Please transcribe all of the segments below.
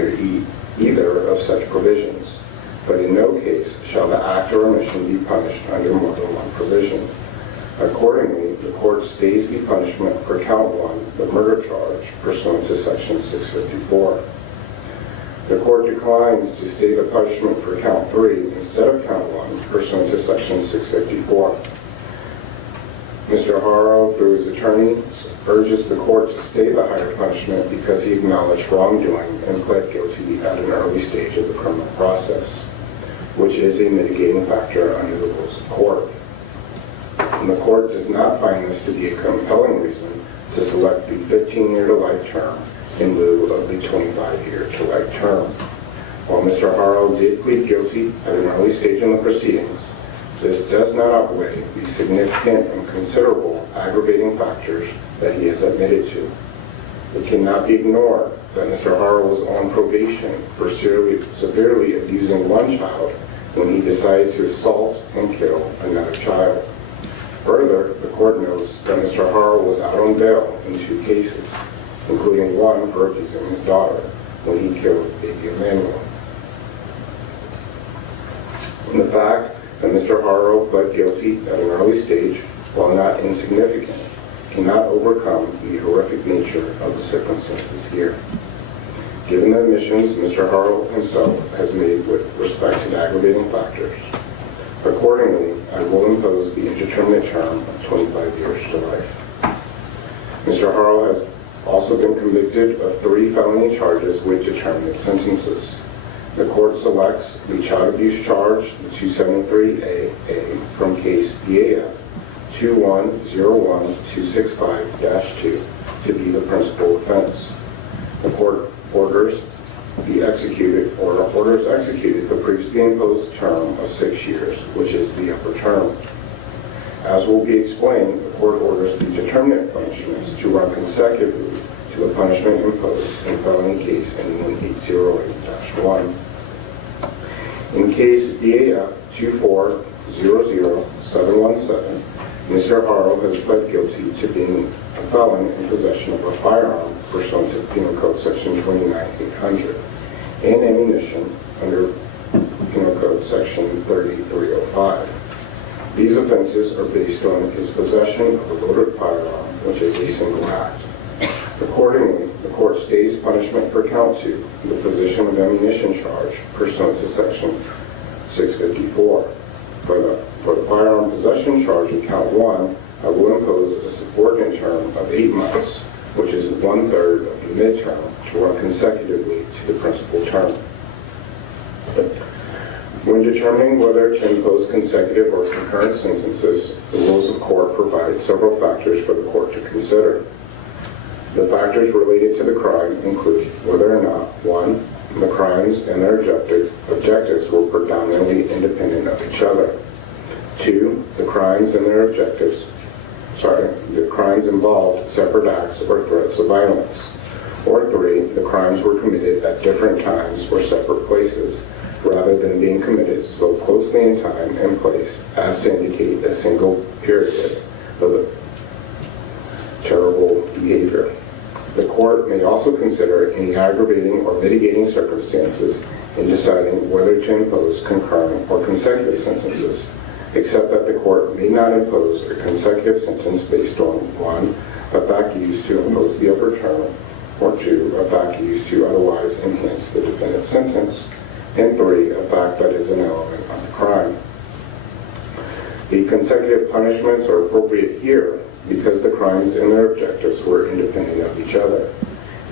under either of such provisions, but in no case shall the act or omission be punished under more than one provision. Accordingly, the court stays the punishment for count 1, the murder charge, pursuant to section 654. The court declines to stay the punishment for count 3 instead of count 1, pursuant to section 654. Mr. Haro, through his attorney, urges the court to stay the higher punishment because he acknowledged wrongdoing and pled guilty at an early stage of the criminal process, which is a mitigating factor under the rules of court. And the court does not find this to be a compelling reason to select the 15-year to life term in lieu of the 25-year to life term. While Mr. Haro did plead guilty at an early stage in the proceedings, this does not outweigh the significant and considerable aggravating factors that he has admitted to. It cannot be ignored that Mr. Haro was on probation for severely abusing one child when he decided to assault and kill another child. Further, the court notes that Mr. Haro was out on bail in 2 cases, including one for abusing his daughter when he killed baby Emmanuel. And the fact that Mr. Haro pled guilty at an early stage, while not insignificant, cannot overcome the horrific nature of the circumstances here. Given the admissions Mr. Haro himself has made with respect to the aggravating factors, accordingly, I will impose the indeterminate term of 25 years to life. Mr. Haro has also been convicted of 3 felony charges with determinate sentences. The court selects the child abuse charge, the 273A from case BAF 2101265-2 to be the principal offense. The court orders executed the previously imposed term of 6 years, which is the upper term. As will be explained, the court orders the determinate punishments to run consecutively to the punishment imposed in felony case ending 808-1. In case BAF 2400717, Mr. Haro has pled guilty to being a felon in possession of a firearm pursuant to Penal Code Section 29800 and ammunition under Penal Code Section 30305. These offenses are based on his possession of a loaded firearm, which is a single act. Accordingly, the court stays punishment for count 2, the possession of ammunition charge, pursuant to Section 654. For the firearm possession charge in count 1, I will impose a subordinate term of 8 months, which is 1/3 of the midterm, to run consecutively to the principal term. When determining whether to impose consecutive or concurrent sentences, the rules of court provide several factors for the court to consider. The factors related to the crime include whether or not, 1, the crimes and their objectives were predominantly independent of each other. 2, the crimes involved separate acts or threats of violence. Or 3, the crimes were committed at different times or separate places, rather than being committed so closely in time and place as to indicate a single period of terrible behavior. The court may also consider any aggravating or mitigating circumstances in deciding whether to impose concurrent or consecutive sentences, except that the court may not impose a consecutive sentence based on 1, a fact used to impose the upper term, or 2, a fact used to otherwise enhance the defendant's sentence, and 3, a fact that is an element of the crime. The consecutive punishments are appropriate here because the crimes and their objectives were independent of each other,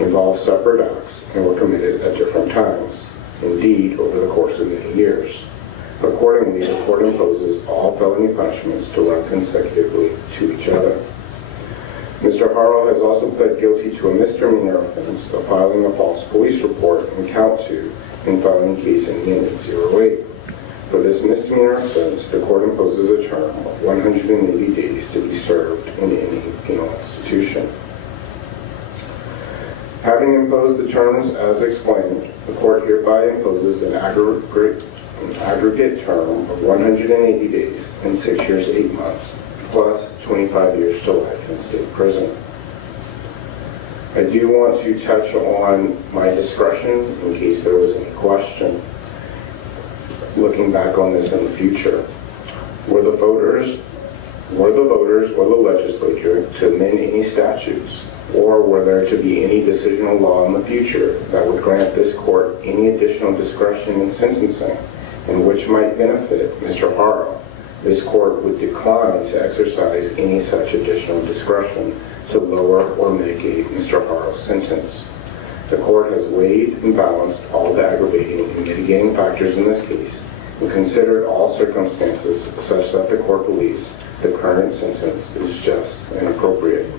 involved separate acts, and were committed at different times, indeed over the course of many years. Accordingly, the court imposes all felony punishments to run consecutively to each other. Mr. Haro has also pled guilty to a misdemeanor offense of filing a false police report in count 2 in felony case ending 808. For this misdemeanor offense, the court imposes a term of 180 days to be served in any penal institution. Having imposed the terms as explained, the court hereby imposes an aggregate term of 180 days and 6 years 8 months, plus 25 years to life in state prison. I do want to touch on my discretion in case there was any question. Looking back on this in the future, were the voters or the legislature to amend any statutes, or were there to be any decisional law in the future that would grant this court any additional discretion in sentencing and which might benefit Mr. Haro, this court would decline to exercise any such additional discretion to lower or mitigate Mr. Haro's sentence. The court has weighed and balanced all the aggravating and mitigating factors in this case and considered all circumstances such that the court believes the current sentence is just and appropriate.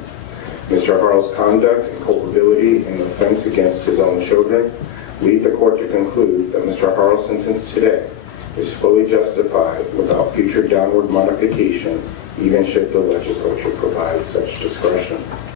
Mr. Haro's conduct and culpability in the offense against his own children lead the court to conclude that Mr. Haro's sentence today is fully justified without future downward modification, even should the legislature provide such discretion.